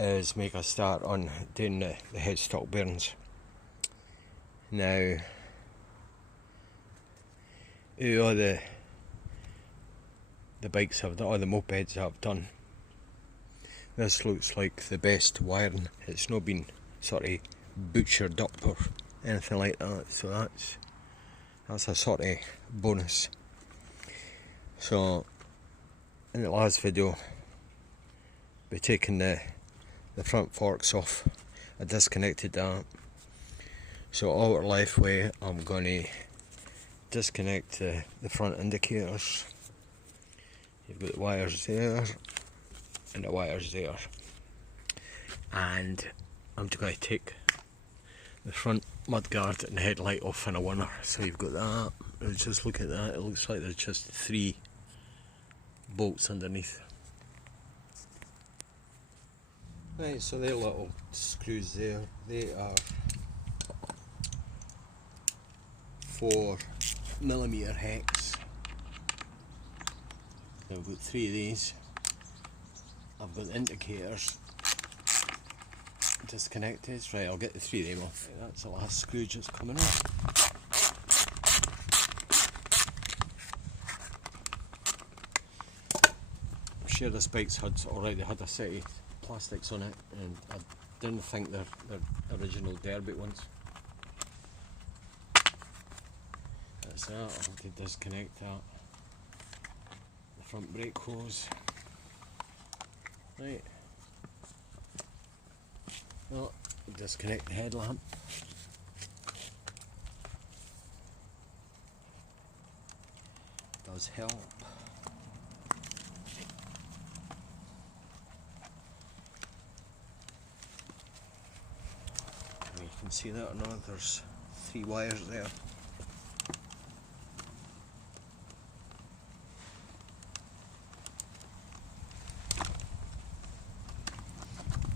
is make a start on doing the headstock bearings. Now, all the bikes have done, or the mopeds have done, this looks like the best wiring. It's not been sort of butchered up or anything like that, so that's a sort of bonus. So in the last video we're taking the front forks off. I disconnected that, so all we're left with, I'm going to disconnect the front indicators. You've got the wires there and the wires there, and I'm just going to take the front mudguard and headlight off in a winner. So you've got that. Just look at that, it looks like there's just 3 bolts underneath. Right, so they're little screws there. They are 4mm hex. So I've got 3 of these. I've got the indicators disconnected. Right, I'll get the 3 of them off. Right, that's the last screw just coming off. I'm sure this bike's already had a set of plastics on it, and I didn't think they're original Derbi ones. That's that. I'll have to disconnect that. The front brake hose. Right. Well, disconnect the headlamp. Does help. You can see that or not, there's 3 wires there.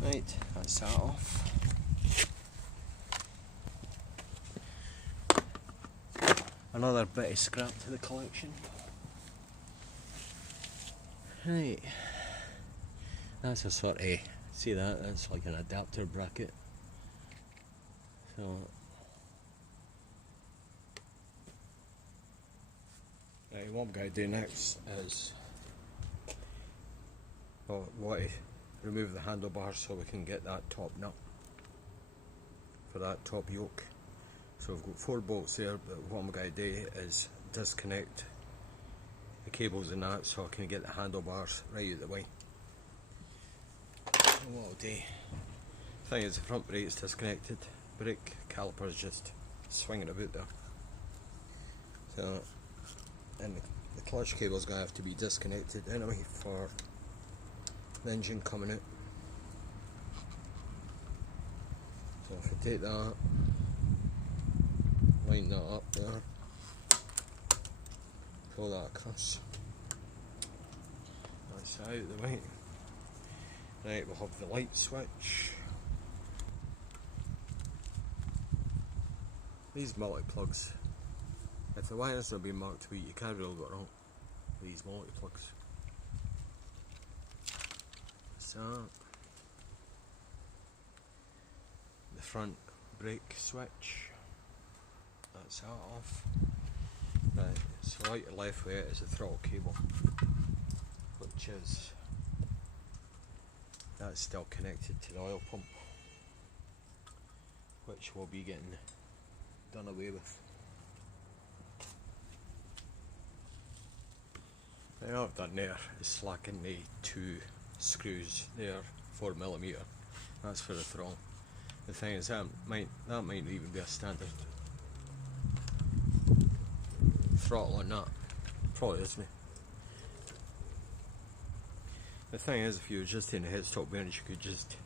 Right, that's that off. Another bit of scrap to the collection. Right, that's a sort of, see that, that's like an adapter bracket. So right, what I'm going to do next is, well, what to remove the handlebars so we can get that top nut for that top yoke. So we've got 4 bolts there, but what I'm going to do is disconnect the cables and that so I can get the handlebars right out of the way. So what I'll do, thing is, the front brake's disconnected, brake caliper's just swinging about there. So, and the clutch cable's going to have to be disconnected anyway for the engine coming out. So if I take that, line that up there, pull that across, that's out of the way. Right, we'll have the light switch. These multi-plugs, if the wires are being marked wheat, you can't really go wrong with these multi-plugs. So, the front brake switch, that's that off. Right, so what you're left with is the throttle cable, which is, that's still connected to the oil pump, which we'll be getting done away with. Now what I've done there is slacken the 2 screws there, 4mm. That's for the throttle. The thing is, that might even be a standard throttle on that. Probably isn't it? The thing is, if you were just in the headstock bearings, you could just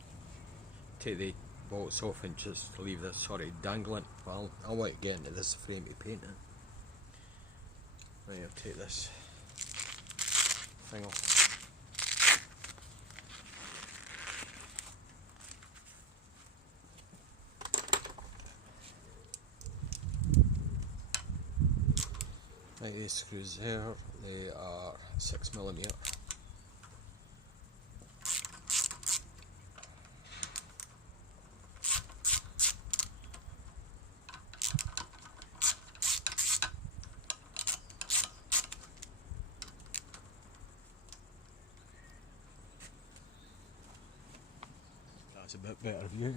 take the bolts off and just leave this sort of dangling. Well, I'll want to get into this frame to paint it. Right, I'll take this thing off. Right, these screws there, they are 6mm. That's a bit better view.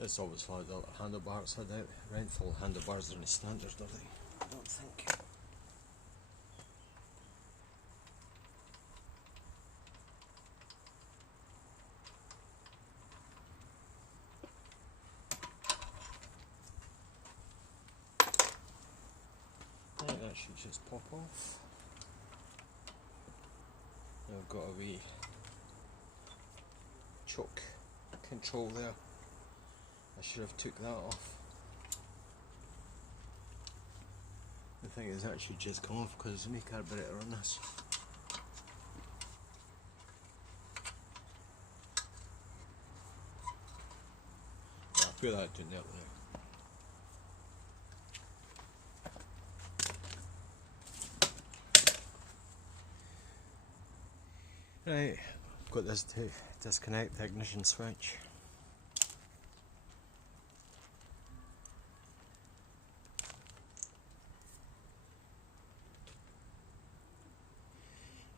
It's obviously like the handlebars had out. Rental handlebars are in the standard, are they? I don't think. I think that should just pop off. I've got a wee choke control there. I should have took that off. The thing is that should just come off because there's no carburetor on this. Yeah, I'll put that down there now. Right, I've got this to disconnect the ignition switch.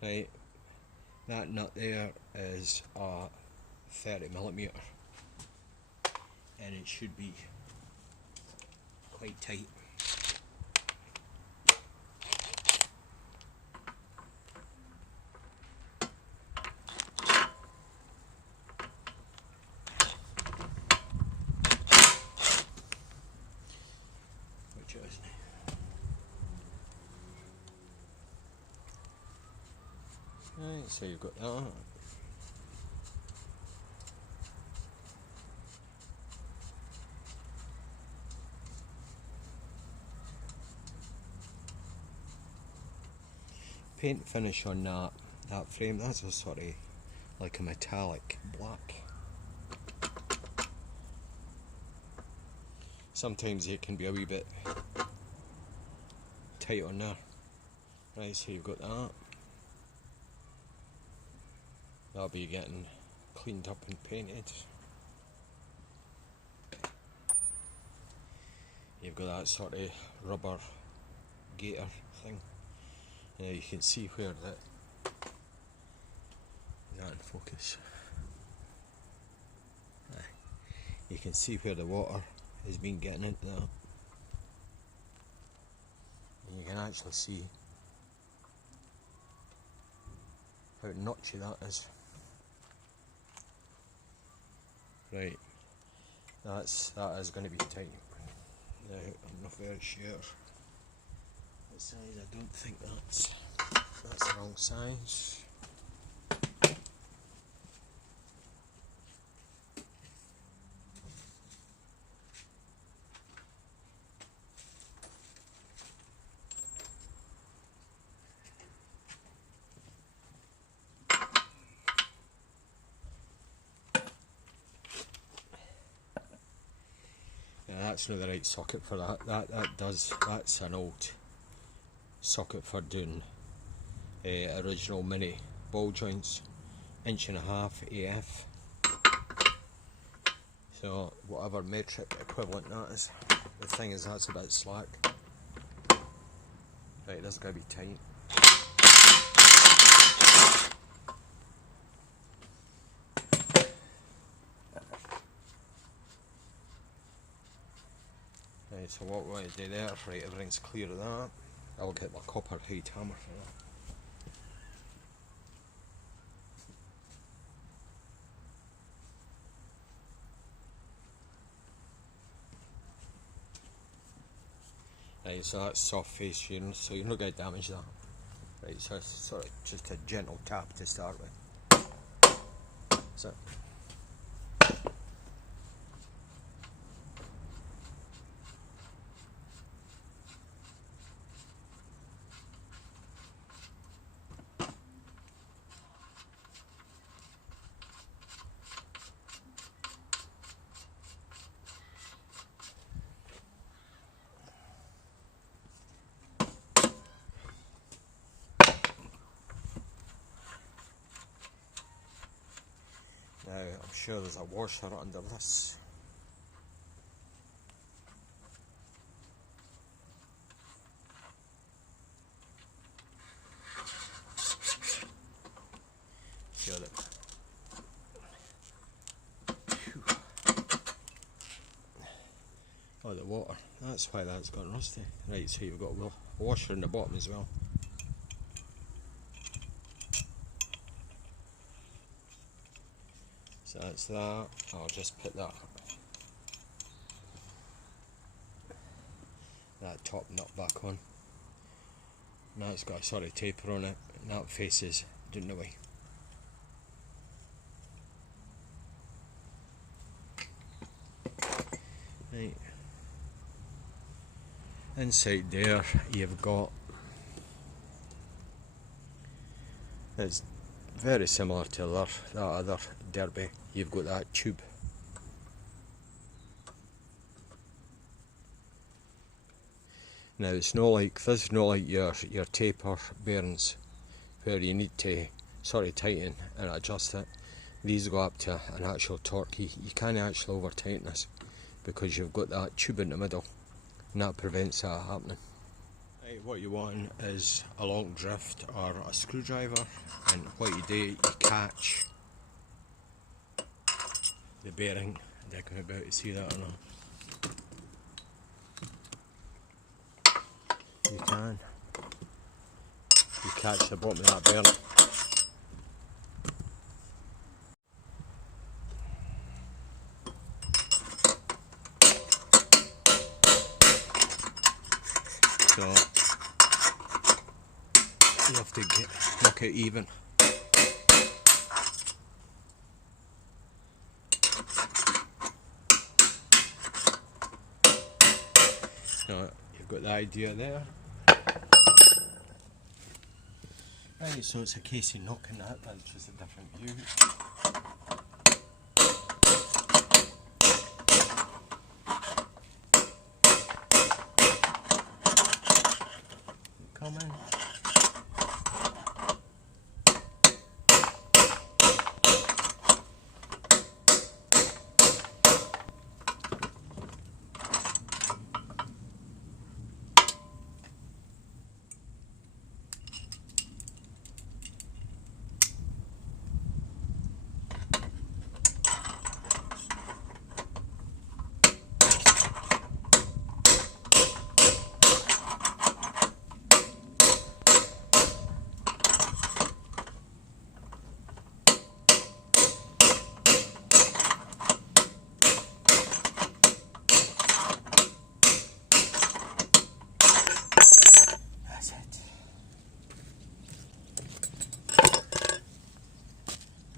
Right, that nut there is a 30mm and it should be quite tight. Which it isn't. Right, so you've got that. Paint finish on that frame, that's a sort of like a metallic black. Sometimes it can be a wee bit tight on there. Right, so you've got that. That'll be getting cleaned up and painted. You've got that sort of rubber gator thing. Yeah, you can see where that is that in focus. You can see where the water has been getting into that. And you can actually see how notchy that is. Right, that is going to be tight. Now, I'm not very sure. What size? I don't think that's the wrong size. That's not the right socket for that. That's an old socket for doing original mini ball joints, 1.5 inch AF. So whatever metric equivalent that is. The thing is that's a bit slack. Right, this is going to be tight. Right, so what we want to do there, right, everything's clear of that. I'll get my copper height hammer for that. Right, so that's soft face shearing, so you're not going to damage that. Right, so it's sort of just a gentle tap to start with. So. sure there's a washer under this. Sure that. Oh, the water. That's why that's gone rusty. Right, so you've got a washer in the bottom as well. So that's that. I'll just put that top nut back on. Now it's got a sort of taper on it, and that faces down the way. Right. Inside there you've got, it's very similar to that other Derbi. You've got that tube. Now it's not like, this is not like your taper bearings where you need to sort of tighten and adjust it. These go up to an actual torque. You can't actually over tighten this because you've got that tube in the middle, and that prevents that happening. Right, what you want is a long drift or a screwdriver, and what you do, you catch the bearing. I think I'm about to see that or not. You can. You catch the bottom of that bearing. So you have to make it even. So you've got the idea there. Right, so it's a case of knocking that, that's just a different view. Come in.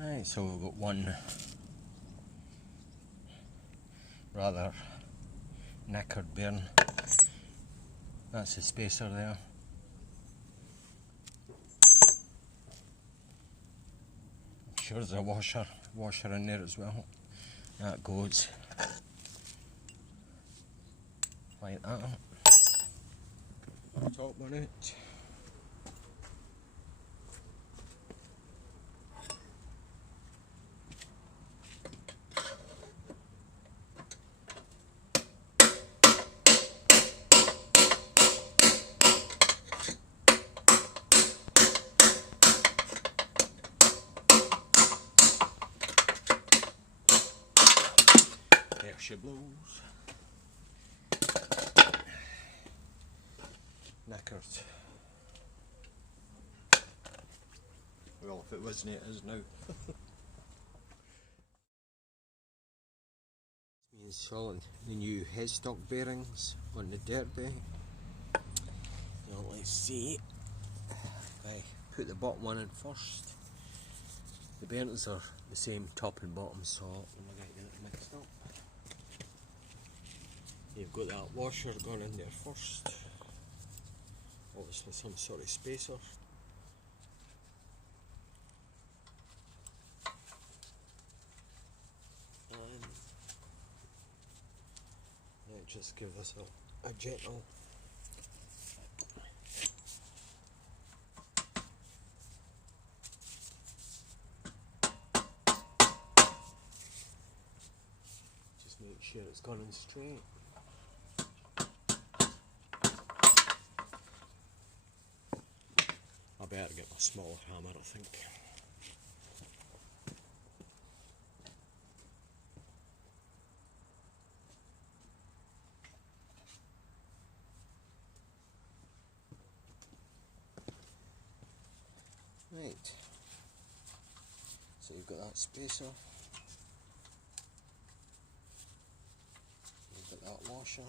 Right, so we've got one rather knackered bearing. That's the spacer there. I'm sure there's a washer in there as well. That goes like that. Top on it. There she blows. Knackered. Well, if it wasn't, it is now. Installing the new headstock bearings on the Derbi. Now let's see. I put the bottom one in first. The bearings are the same top and bottom, so I'm going to get it mixed up. You've got that washer going in there first. Obviously some sort of spacer. And just give this a gentle That's gone in straight. I better get my smaller hammer, I think. Right, so you've got that spacer, you've got that washer.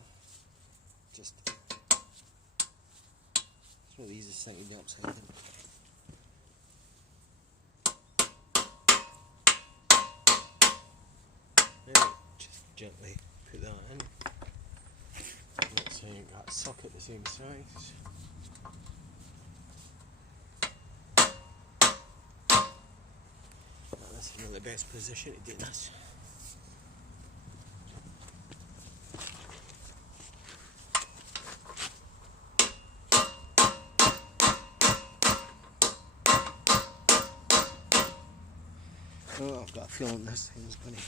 Just, it's not the easiest thing to do upside down. Right, just gently put that in. Let's say you've got a socket the same size. This is not the best position to do this. Oh, I've got a feeling this thing's going to...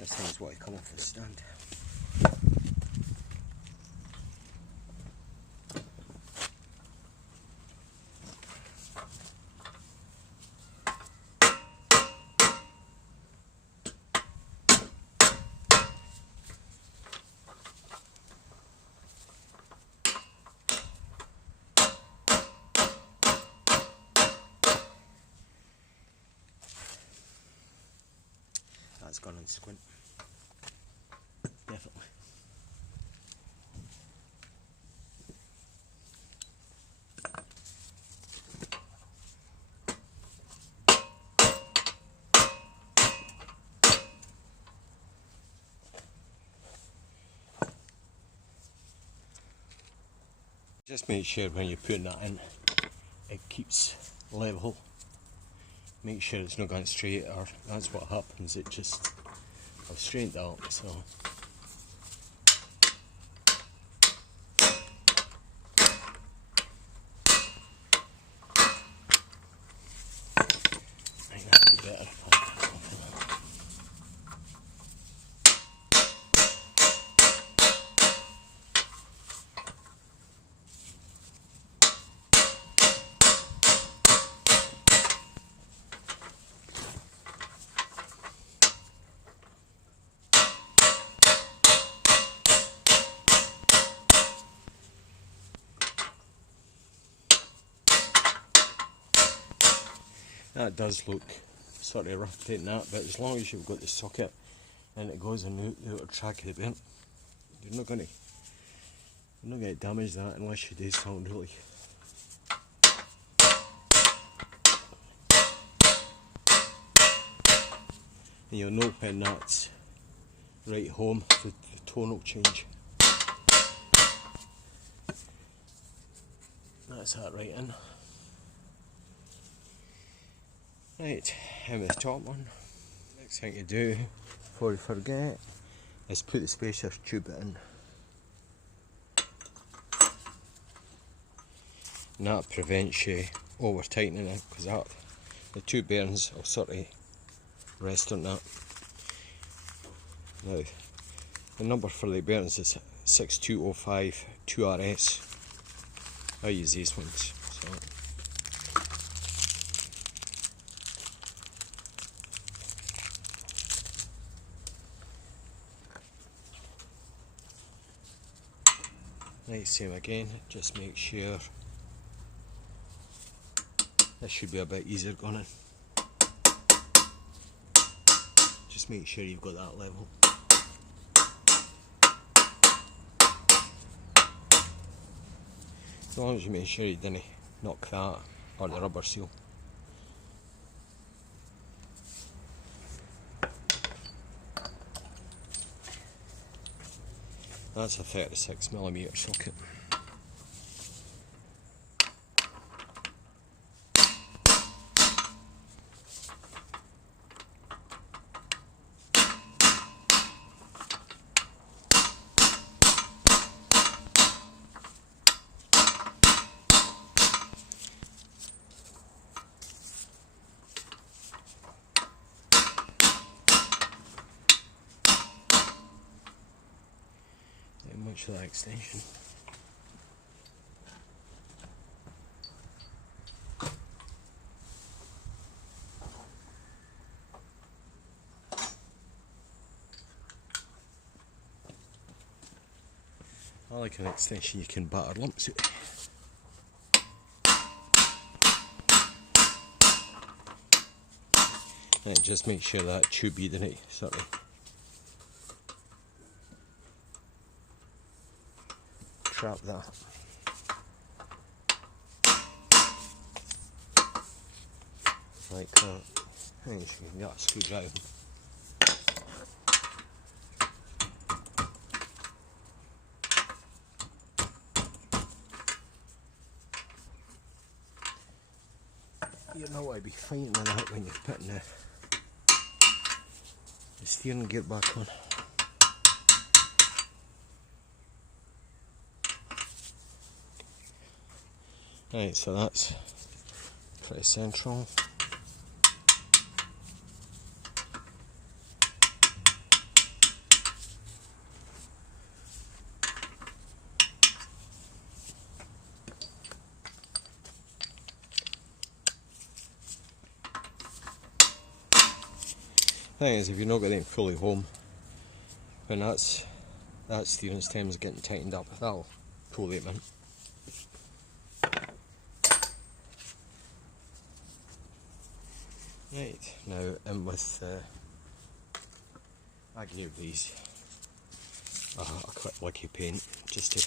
This thing's what to come off the stand. That's gone in squint. Definitely. Just make sure when you're putting that in, it keeps level. Make sure it's not going straight, or that's what happens. It just, I've straightened out, so. I think that'd be better if I put something in. That does look sort of rough taking that, but as long as you've got the socket and it goes in the outer track of the bent, you're not going to damage that unless you do something really. And you'll know when that's right home, the tone will change. That's that right in. Right, and with the top one, next thing to do before you forget is put the spacer tube in. And that prevents you over tightening it, because the two bearings will sort of rest on that. Now, the number for the bearings is 6205 2RS. I use these ones. So. Right, same again, just make sure this should be a bit easier going in. Just make sure you've got that level. As long as you make sure you didn't knock that or the rubber seal. That's a 36mm socket. much of that extension. I like an extension you can batter lumps out. Yeah, just make sure that tube you didn't sort of trap that. Like that. I think you can get a screwdriver. You know I'd be fighting with that when you're putting the steering gear back on. Right, so that's pretty central. Thing is, if you're not getting fully home, when that steering stem is getting tightened up, that'll pull them in. Right, now in with I gave these a quick licky paint just to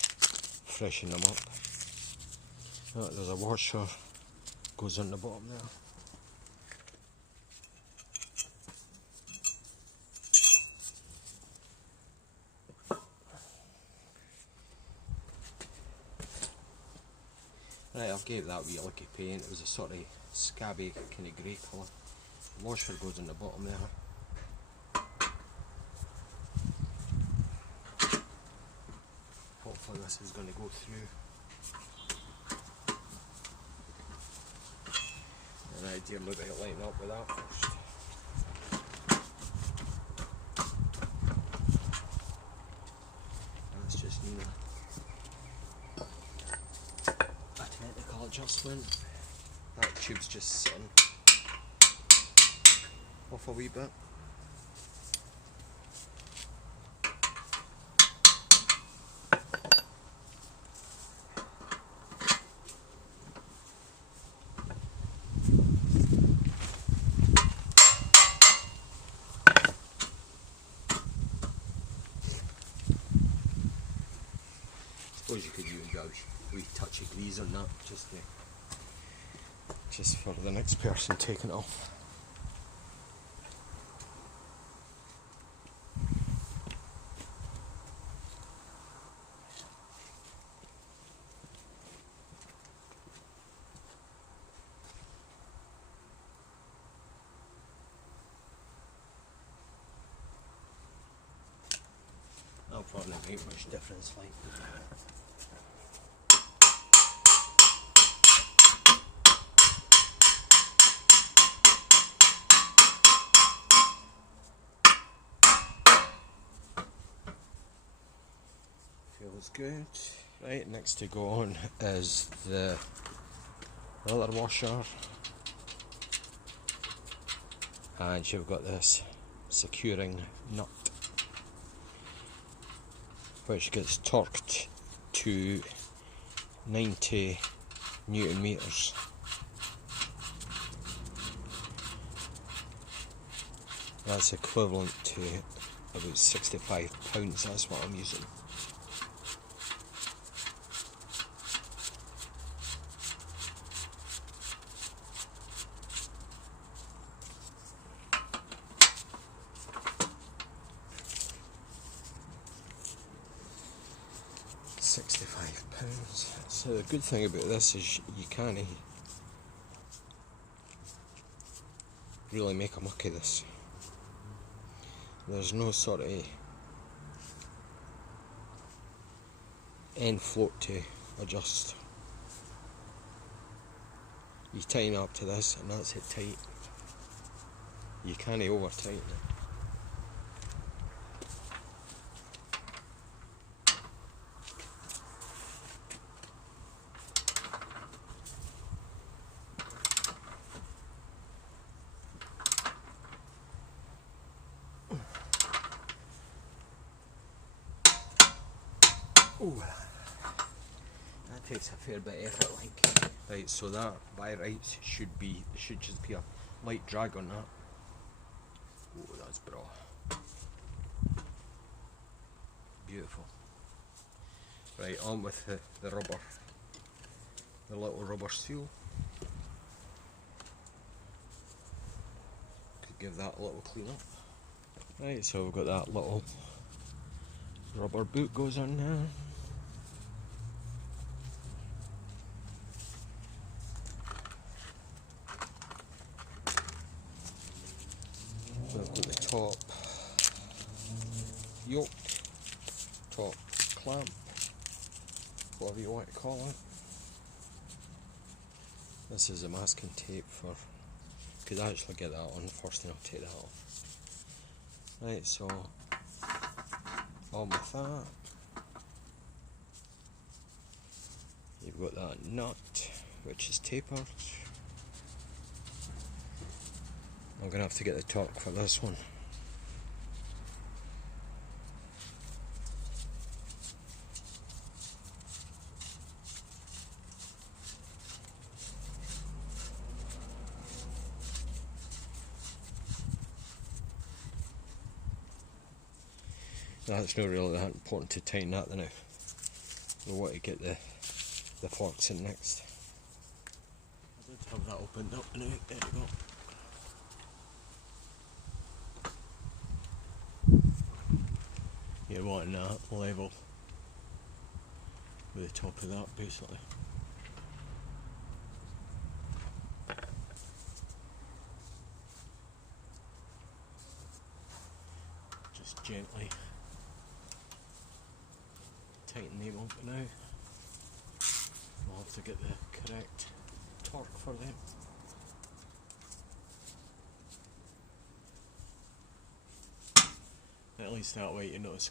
freshen them up. Oh, there's a washer goes on the bottom there. Right, I've gave that wee licky paint. It was a sort of scabby kind of grey colour. The washer goes on the bottom there. Hopefully this is going to go through. Right, dear, look at it lighting up with that first. That's just new. Technical adjustment. That tube's just sitting off a wee bit. Suppose you could use a wee touch of grease on that, just for the next person taking it off. That'll probably make much difference, like. Feels good. Right, next to go on is the leather washer, and you've got this securing nut which gets torqued to 90 Newton meters. That's equivalent to about 65 pounds, that's what I'm using. £65. So the good thing about this is you can't really make a muck of this. There's no sort of end float to adjust. You tighten up to this and that's it tight. You can't over tighten it. Ooh, that takes a fair bit of effort, like. Right, so that by rights should just be a light drag on that. Oh, that's bra. Beautiful. Right, on with the rubber, the little rubber seal. Could give that a little clean up. Right, so we've got that little rubber boot goes on now. So I've got the top yoke, top clamp, whatever you want to call it. This is a masking tape for, could actually get that on first and I'll take that off. Right, so on with that. You've got that nut, which is tapered. I'm going to have to get the torque for this one. That's not really that important to tighten that now. We want to get the forks in next. I did have that opened up now, there you go. You're wanting that level with the top of that basically. Just gently tighten them up now. We'll have to get the correct torque for them. At least that way you notice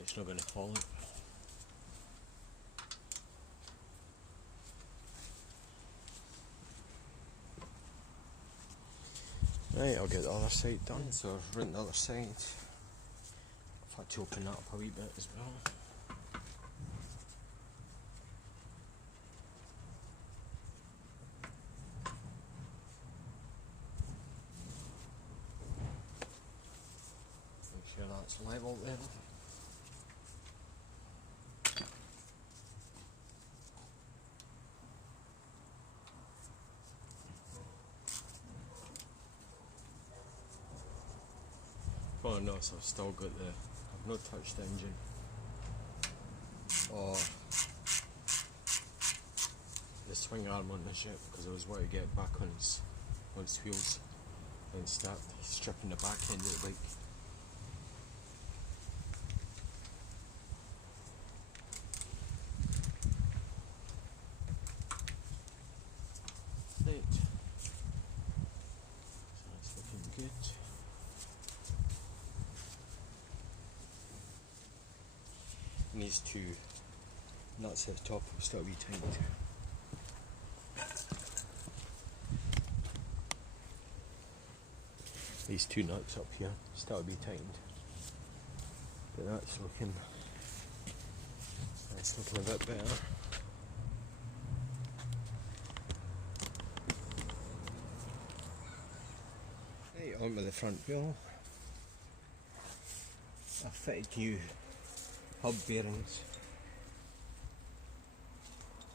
it's not going to fall out. Right, I'll get the other side done, so right on the other side. I've had to open that up a wee bit as well. Make sure that's level there. Oh no, so I've still got I've not touched the engine or the swing arm on the ship because I was wanting to get it back on its wheels and start stripping the back end of the bike. Right, so that's looking good. And these two nuts at the top will still be tight. These two nuts up here still be tightened. But that's looking a bit better. Right, on with the front wheel. I fitted new hub bearings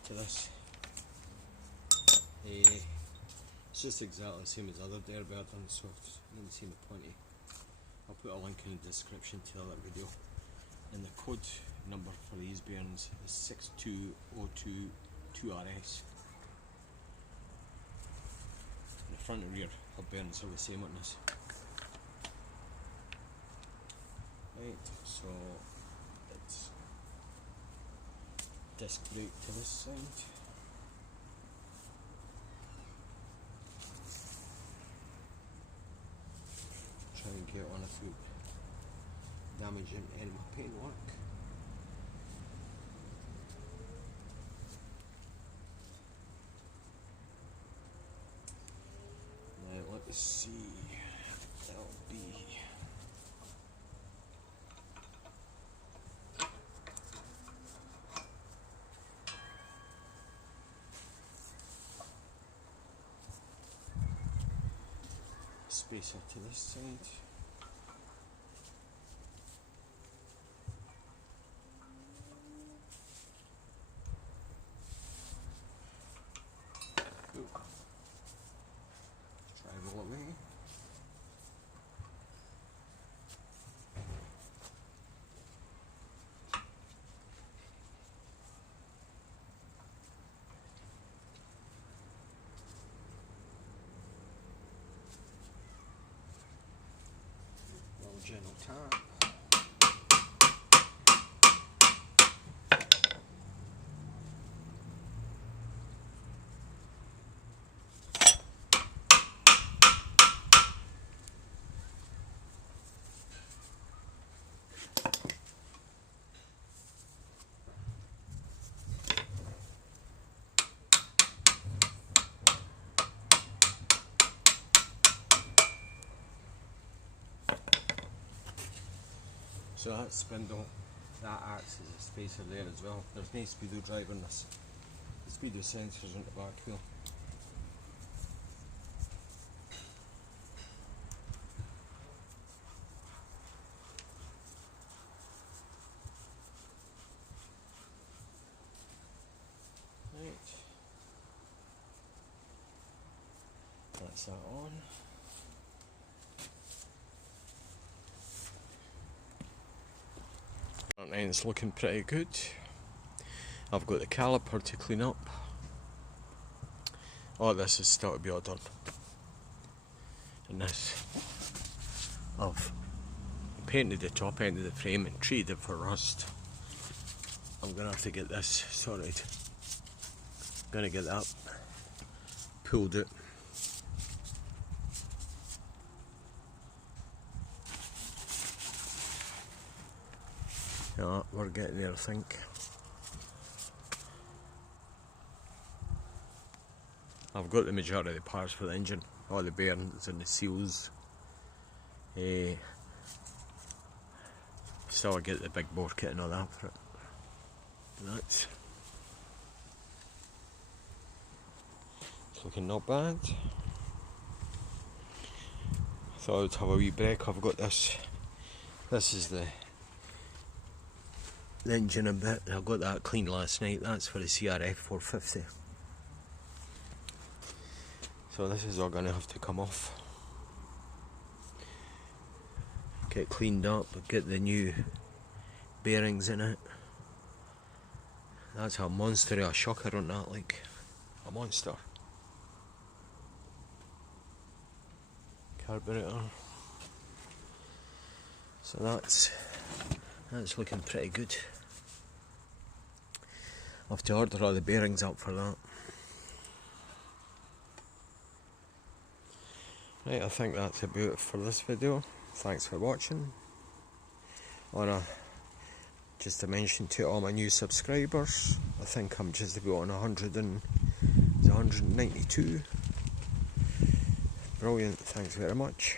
to this. It's just exactly the same as other Derbi I've done, so you haven't seen the point. I'll put a link in the description to the other video. And the code number for these bearings is 62022RS. The front and rear hub bearings are the same on this. Right, so it's disc brake to this side. Try and get on a foot, damaging any of my paintwork. Now let's see, that'll be spacer to this side. Travel away. Little gentle tap. So that spindle, that acts as a spacer there as well. There's no speedo drive on this. The speedo sensors on the back wheel. Right. That's that on. Front end's looking pretty good. I've got the caliper to clean up. Oh, this is still to be all done. And this, I've painted the top end of the frame and treated it for rust. I'm gonna have to get this sorted. Gonna get that pulled out. Yeah, we're getting there, I think. I've got the majority of the parts for the engine, all the bearings and the seals. Still I get the big bore kit and all that for it. That's it's looking not bad. Thought I'd have a wee break. I've got this. This is the engine a bit. I got that cleaned last night. That's for the CRF 450. So this is all going to have to come off. Get cleaned up, get the new bearings in it. That's a monster of a shocker on that, like a monster. Carburetor. So that's looking pretty good. I'll have to order all the bearings up for that. Right, I think that's about it for this video. Thanks for watching. Just to mention to all my new subscribers, I think I'm just about on 192. Brilliant, thanks very much.